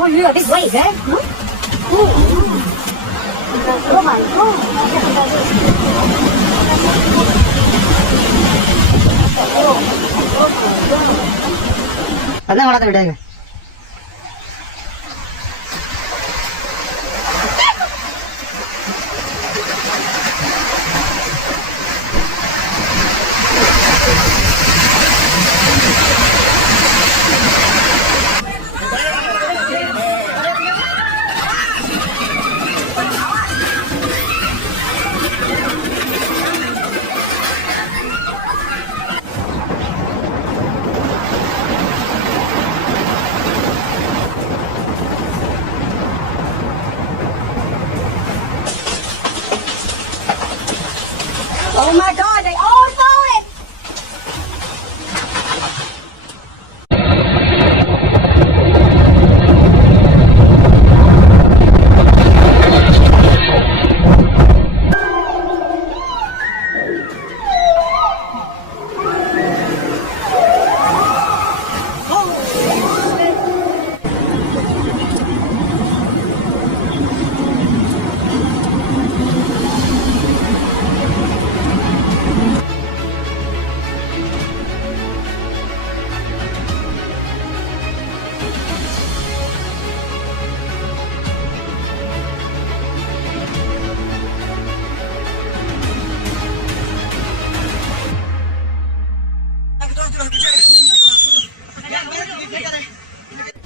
Oh, look at this wave, eh? Oh my God. Pernah orang terdapat? Oh my God, they all saw it!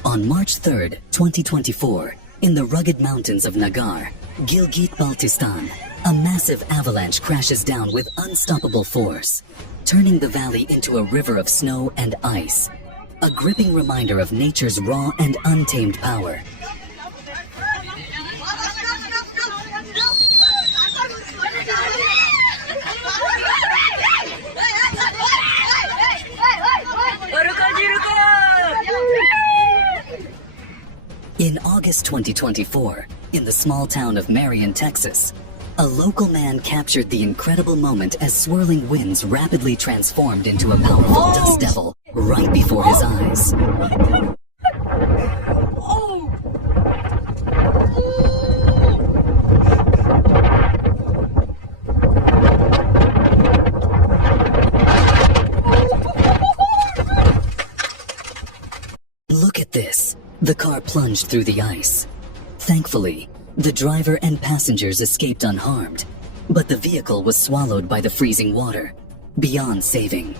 On March 3rd, 2024, in the rugged mountains of Nagar, Gilgit-Baltistan, a massive avalanche crashes down with unstoppable force, turning the valley into a river of snow and ice, a gripping reminder of nature's raw and untamed power. In August 2024, in the small town of Marion, Texas, a local man captured the incredible moment as swirling winds rapidly transformed into a powerful dust devil right before his eyes. Look at this. The car plunged through the ice. Thankfully, the driver and passengers escaped unharmed, but the vehicle was swallowed by the freezing water, beyond saving.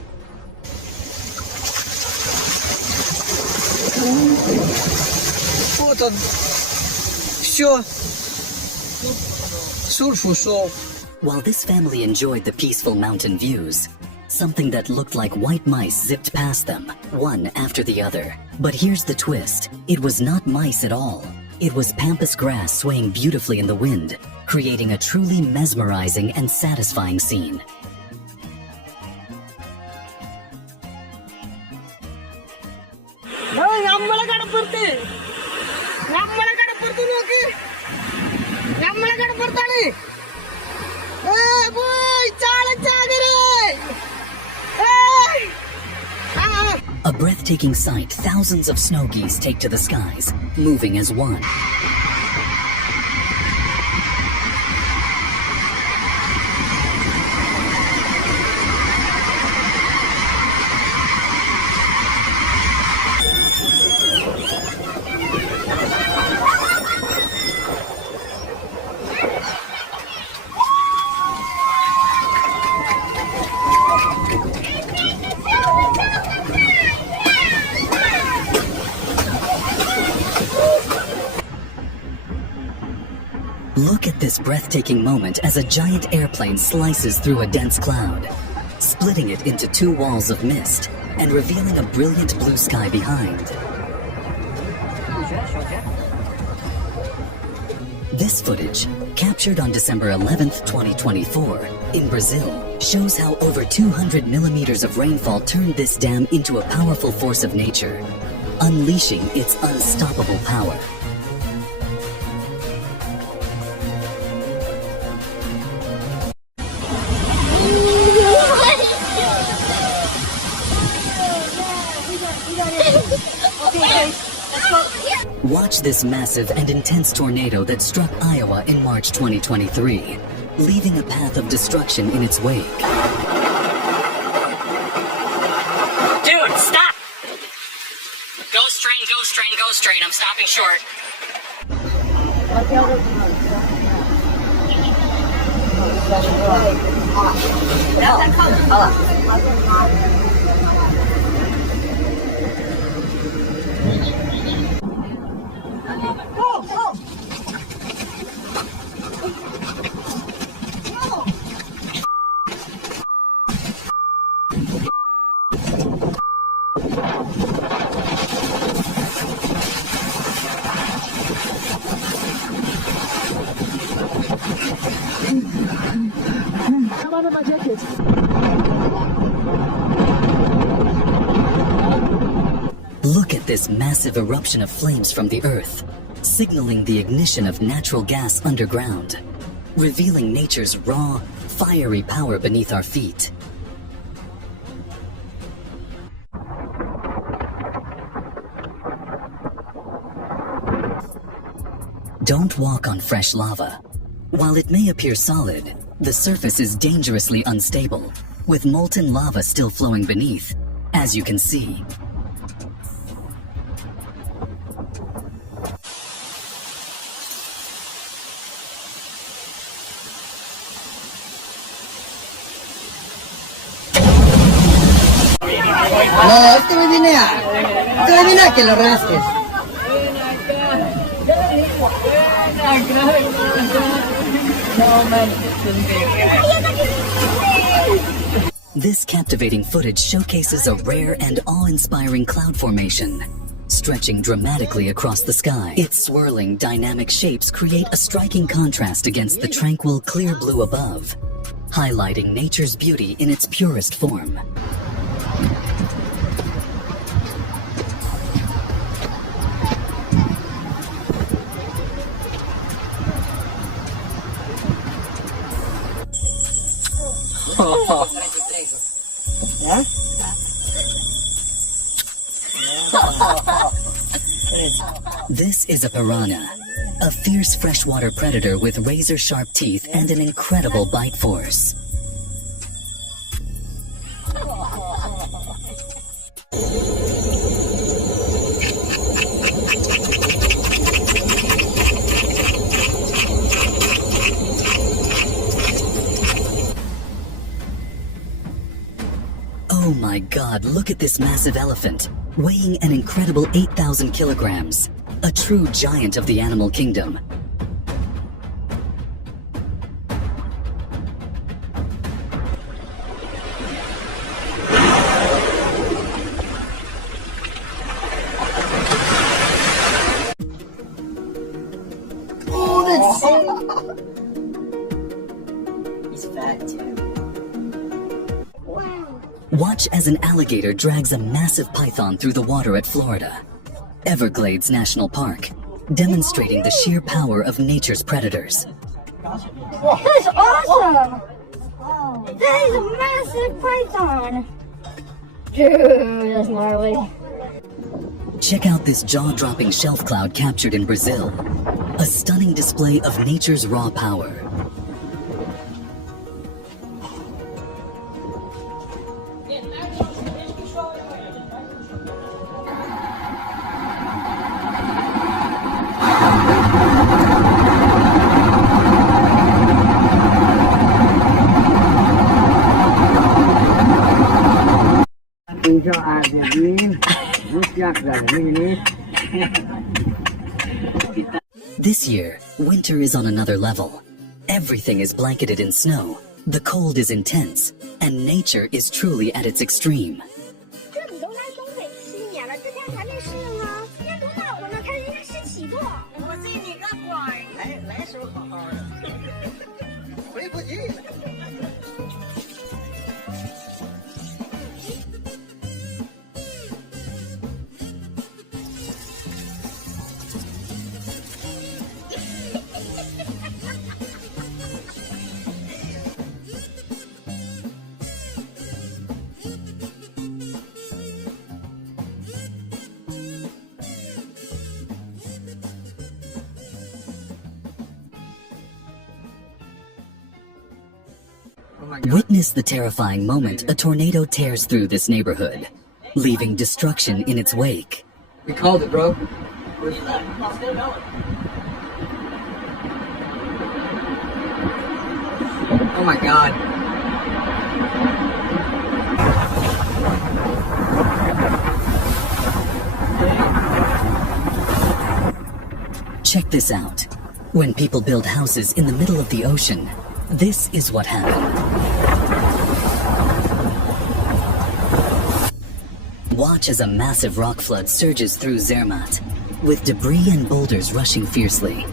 While this family enjoyed the peaceful mountain views, something that looked like white mice zipped past them, one after the other. But here's the twist. It was not mice at all. It was pampas grass swaying beautifully in the wind, creating a truly mesmerizing and satisfying scene. A breathtaking sight thousands of snow geese take to the skies, moving as one. Look at this breathtaking moment as a giant airplane slices through a dense cloud, splitting it into two walls of mist and revealing a brilliant blue sky behind. This footage, captured on December 11th, 2024, in Brazil, shows how over 200 millimeters of rainfall turned this dam into a powerful force of nature, unleashing its unstoppable power. Okay, guys, let's go. Watch this massive and intense tornado that struck Iowa in March 2023, leaving a path of destruction in its wake. Dude, stop! Go straight, go straight, go straight. I'm stopping short. Look at this massive eruption of flames from the earth, signaling the ignition of natural gas underground, revealing nature's raw, fiery power beneath our feet. Don't walk on fresh lava. While it may appear solid, the surface is dangerously unstable, with molten lava still flowing beneath, as you can see. No, este me viene a que lo rasques. This captivating footage showcases a rare and awe-inspiring cloud formation, stretching dramatically across the sky. Its swirling, dynamic shapes create a striking contrast against the tranquil, clear blue above, highlighting nature's beauty in its purest form. This is a piranha, a fierce freshwater predator with razor-sharp teeth and an incredible bite force. Oh my God, look at this massive elephant, weighing an incredible 8,000 kilograms, a true giant of the animal kingdom. He's fat too. Watch as an alligator drags a massive python through the water at Florida, Everglades National Park, demonstrating the sheer power of nature's predators. That is awesome! That is a massive python! Dude, that's gnarly. Check out this jaw-dropping shelf cloud captured in Brazil, a stunning display of nature's raw power. This year, winter is on another level. Everything is blanketed in snow, the cold is intense, and nature is truly at its extreme. 这你都来东北7年了，之前还没适应呢。今年多暖和呢，看人家湿起过。我信你个鬼！来时候好好的，回不去了。my God. Witness the terrifying moment a tornado tears through this neighborhood, leaving destruction in its wake. We called it, bro. Oh my God. Check this out. When people build houses in the middle of the ocean, this is what happened. Watch as a massive rock flood surges through Zermatt, with debris and boulders rushing fiercely.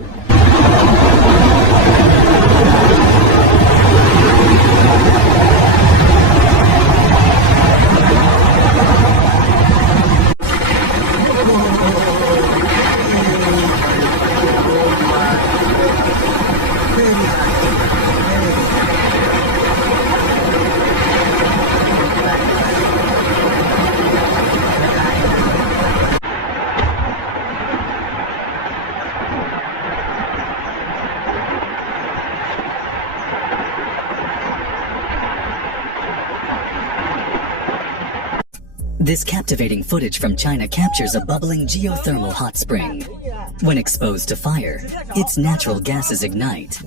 This captivating footage from China captures a bubbling geothermal hot spring. When exposed to fire, its natural gases ignite.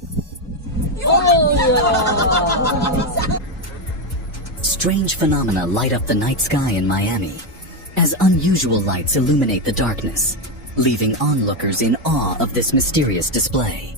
Strange phenomena light up the night sky in Miami, as unusual lights illuminate the darkness, leaving onlookers in awe of this mysterious display.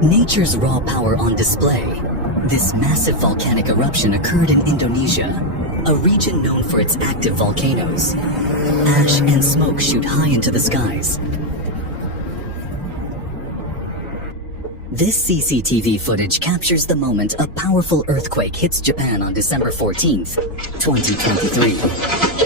Nature's raw power on display. This massive volcanic eruption occurred in Indonesia, a region known for its active volcanoes. Ash and smoke shoot high into the skies. This CCTV footage captures the moment a powerful earthquake hits Japan on December 14th, 2023.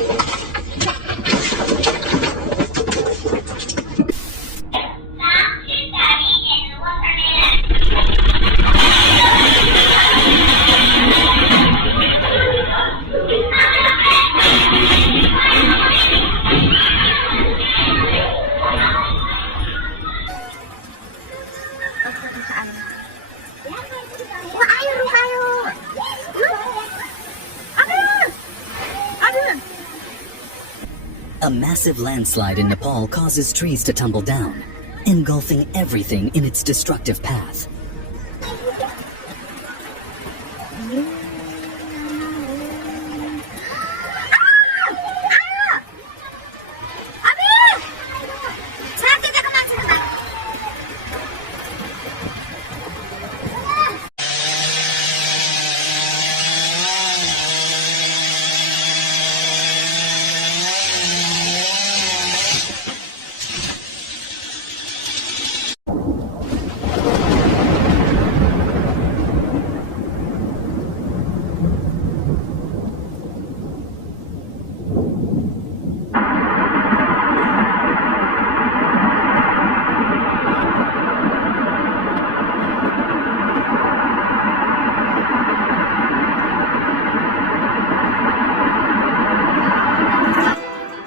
A massive landslide in Nepal causes trees to tumble down, engulfing everything in its destructive path.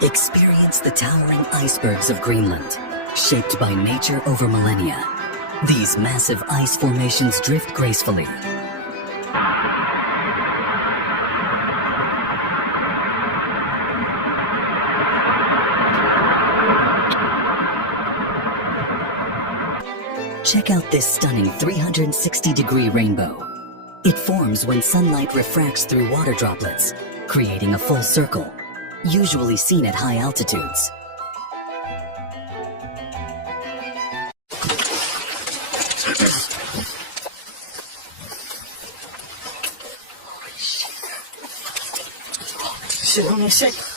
Experience the towering icebergs of Greenland, shaped by nature over millennia. These massive ice formations drift gracefully. Check out this stunning 360-degree rainbow. It forms when sunlight refracts through water droplets, creating a full circle, usually seen at high altitudes. Shit, holy shit.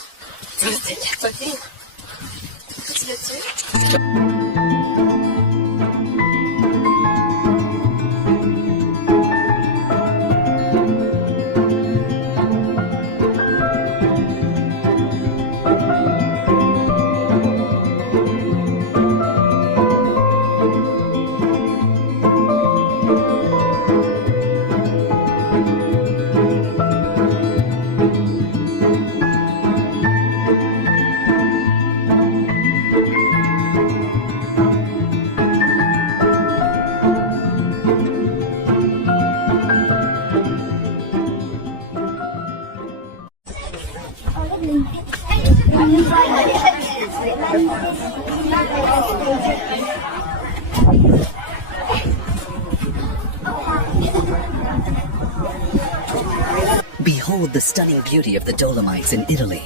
behold the stunning beauty of the Dolomites in Italy,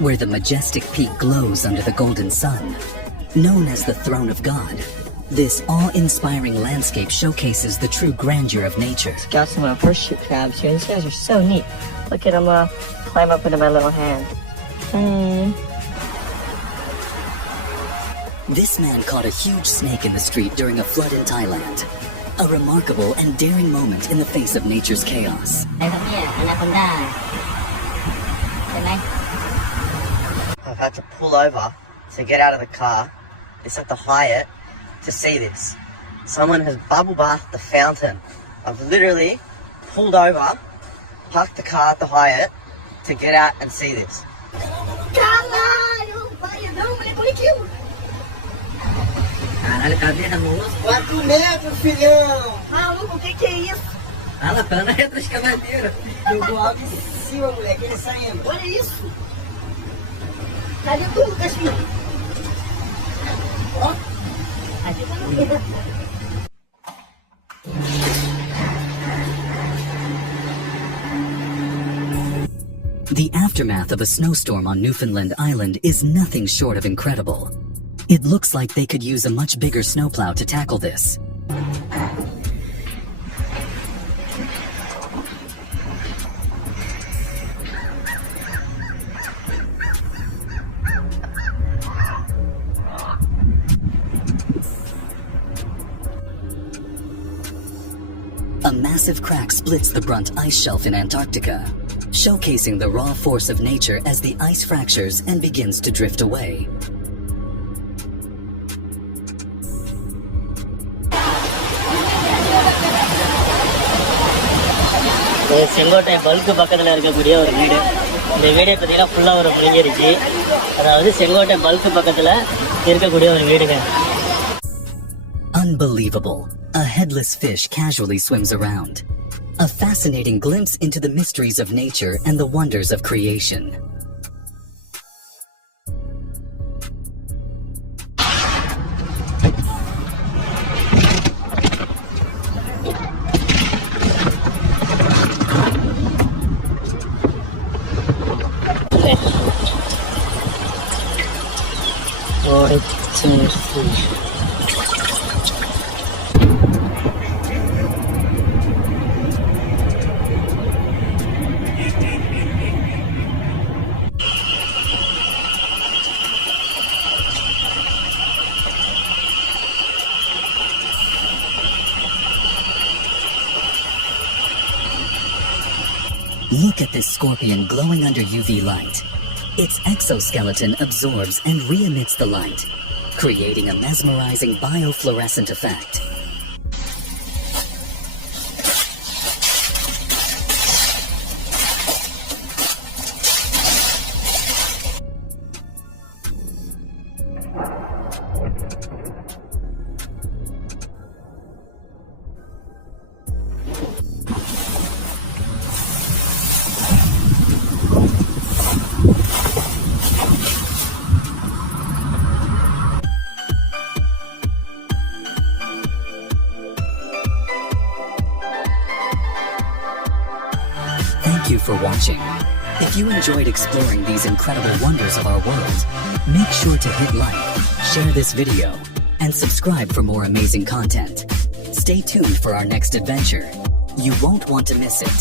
where the majestic peak glows under the golden sun. Known as the Throne of God, this awe-inspiring landscape showcases the true grandeur of nature. Got some horseshoe crabs here. These guys are so neat. Look at them climb up into my little hand. This man caught a huge snake in the street during a flood in Thailand. A remarkable and daring moment in the face of nature's chaos. I've had to pull over to get out of the car. It's at the Hyatt to see this. Someone has bubble bathed the fountain. I've literally pulled over, parked the car at the Hyatt to get out and see this. Caralho, vai, não, moleque. 4 metros, filhão! Maluco, o que é isso? Ela tá na retroescavadeira. Jogou algo em cima, moleque, ele saindo. Olha isso. Cadê tudo, cachorro? Ó. Aqui tá no meio. The aftermath of a snowstorm on Newfoundland Island is nothing short of incredible. It looks like they could use a much bigger snowplow to tackle this. A massive crack splits the Brunt ice shelf in Antarctica, showcasing the raw force of nature as the ice fractures and begins to drift away. Sengottai bulk பக்கத்தில் இருக்கக்கூடிய ஒரு வீடு. இந்த வீடை பார்த்தீங்கன்னா ஃபுல்லாக ஒரு முழுங்கிருச்சு. அதாவது செங்கோட்டை பல்க்கு பக்கத்தில் இருக்கக்கூடிய ஒரு வீடுங்க. Unbelievable. A headless fish casually swims around. A fascinating glimpse into the mysteries of nature and the wonders of creation. Look at this scorpion glowing under UV light. Its exoskeleton absorbs and re-emits the light, creating a mesmerizing biofluorescent effect. Thank you for watching. If you enjoyed exploring these incredible wonders of our world, make sure to hit like, share this video, and subscribe for more amazing content. Stay tuned for our next adventure. You won't want to miss it.